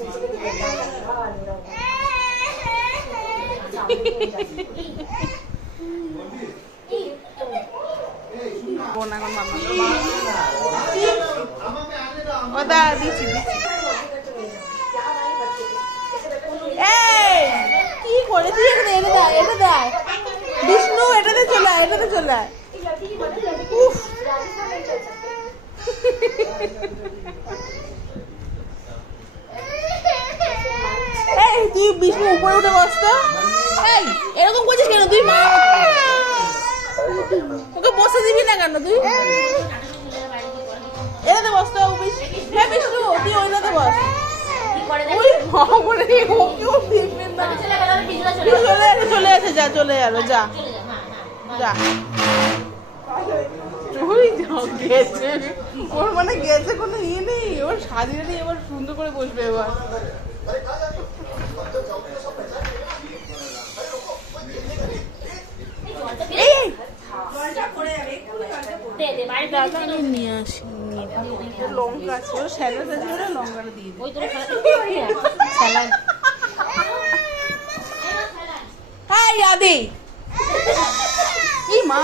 কি করেছি এটা দেয় বিষ্ণু, এটাতে চলে আয়, এটাতে চলে আয়। এই তুই বিষ্ণু উপরে উঠে বসতো। এই এরকম করছিস কেন তুই? মা ওকে বসে দিবি না কেন তুই? এটাতে বসতো। হ্যাঁ বিষ্ণু তুই ওইটাতে বস। চলে আসে, যা চলে গেল, যা যা। ওর মানে গেছে কোনো ইয়ে নেই, ওর সাজিয়ে নিয়ে এবার সুন্দর করে বসবে এবার। নিয়ে আসি লঙ্কা আছে, ওর স্যালাড আছে, ওরা লঙ্কাটা দিয়ে দিই। হ্যাঁ ইয়াদি এই মা